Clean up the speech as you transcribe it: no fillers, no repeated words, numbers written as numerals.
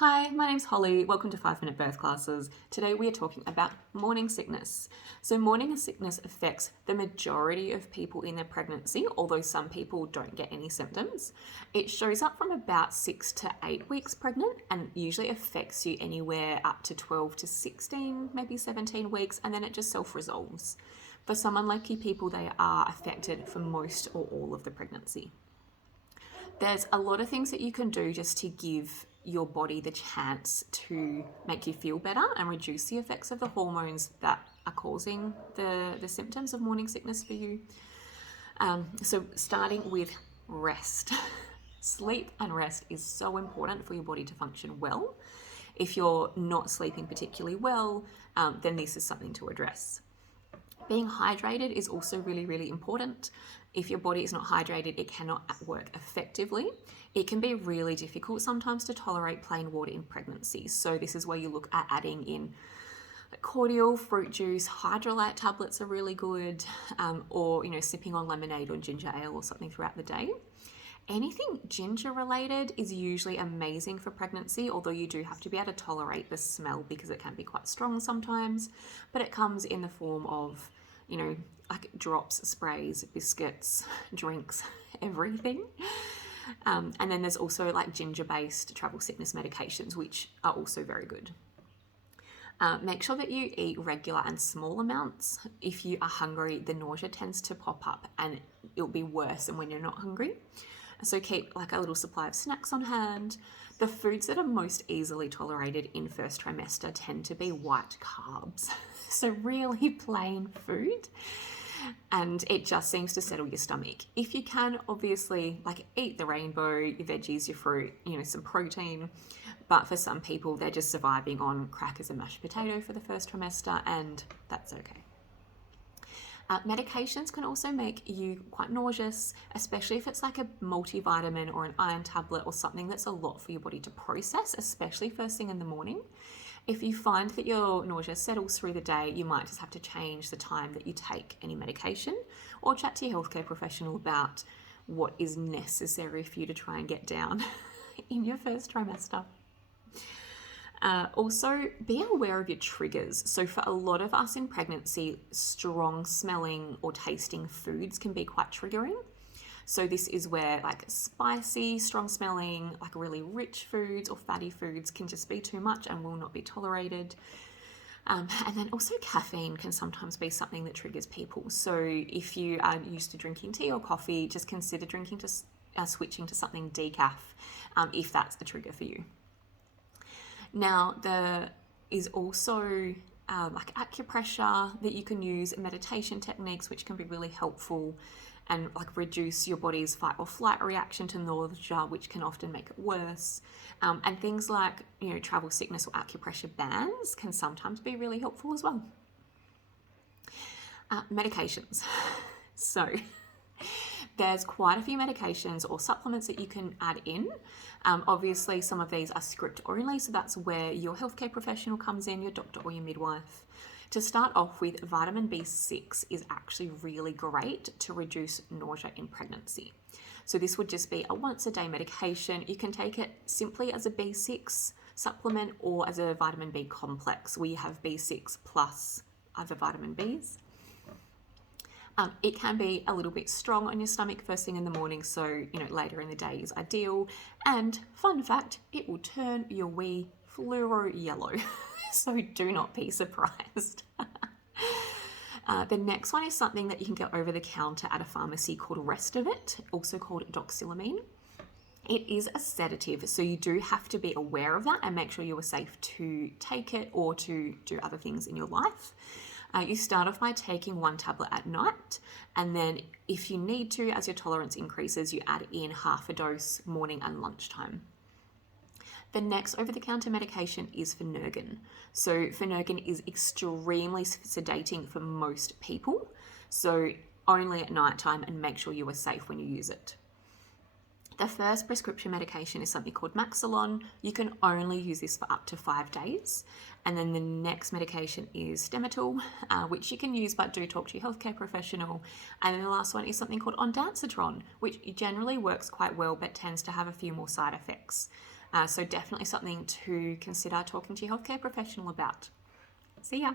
Hi, my name's Holly. Welcome to 5-Minute Birth Classes. Today we are talking about morning sickness. So morning sickness affects the majority of people in their pregnancy, although some people don't get any symptoms. It shows up from about 6 to 8 weeks pregnant and usually affects you anywhere up to 12 to 16, maybe 17 weeks, and then it just self-resolves. For some unlucky people, they are affected for most or all of the pregnancy. There's a lot of things that you can do just to give your body the chance to make you feel better and reduce the effects of the hormones that are causing the symptoms of morning sickness for you. So starting with rest. Sleep and rest is so important for your body to function well. If you're not sleeping particularly well, then this is something to address. Being hydrated is also really, really important. If your body is not hydrated, it cannot work effectively. It can be really difficult sometimes to tolerate plain water in pregnancy. So this is where you look at adding in cordial, fruit juice, hydrolyte tablets are really good, or sipping on lemonade or ginger ale or something throughout the day. Anything ginger related is usually amazing for pregnancy, although you do have to be able to tolerate the smell because it can be quite strong sometimes, but it comes in the form of like drops, sprays, biscuits, drinks, everything. And then there's also like ginger-based travel sickness medications, which are also very good. Make sure that you eat regular and small amounts. If you are hungry, the nausea tends to pop up and it'll be worse than when you're not hungry. So keep like a little supply of snacks on hand. The foods that are most easily tolerated in first trimester tend to be white carbs. So really plain food. And it just seems to settle your stomach. If you can, obviously, like eat the rainbow, your veggies, your fruit, some protein. But for some people, they're just surviving on crackers and mashed potato for the first trimester, and that's okay. Medications can also make you quite nauseous, especially if it's like a multivitamin or an iron tablet or something that's a lot for your body to process, especially first thing in the morning. If you find that your nausea settles through the day, you might just have to change the time that you take any medication or chat to your healthcare professional about what is necessary for you to try and get down in your first trimester. Also, be aware of your triggers. So for a lot of us in pregnancy, strong smelling or tasting foods can be quite triggering. So this is where like spicy, strong smelling, like really rich foods or fatty foods can just be too much and will not be tolerated. And then also caffeine can sometimes be something that triggers people. So if you are used to drinking tea or coffee, just consider switching to something decaf if that's the trigger for you. Now, there is also like acupressure that you can use, meditation techniques, which can be really helpful and like reduce your body's fight or flight reaction to nausea, which can often make it worse. And things like, travel sickness or acupressure bands can sometimes be really helpful as well. Medications. So there's quite a few medications or supplements that you can add in. Obviously, some of these are script only, so that's where your healthcare professional comes in, your doctor or your midwife. To start off with, vitamin B6 is actually really great to reduce nausea in pregnancy. So this would just be a once-a-day medication. You can take it simply as a B6 supplement or as a vitamin B complex. We have B6 plus other vitamin Bs. It can be a little bit strong on your stomach first thing in the morning, so later in the day is ideal. And fun fact, it will turn your wee fluoro yellow, so do not be surprised. The next one is something that you can get over the counter at a pharmacy called Restavit, also called doxylamine. It is a sedative, so you do have to be aware of that and make sure you are safe to take it or to do other things in your life. You start off by taking 1 tablet at night, and then if you need to, as your tolerance increases, you add in half a dose morning and lunchtime. The next over-the-counter medication is Phenergan. So Phenergan is extremely sedating for most people, so only at nighttime, and make sure you are safe when you use it. The first prescription medication is something called Maxalon. You can only use this for up to 5 days. And then the next medication is Stemetil, which you can use, but do talk to your healthcare professional. And then the last one is something called ondansetron, which generally works quite well, but tends to have a few more side effects. So definitely something to consider talking to your healthcare professional about. See ya.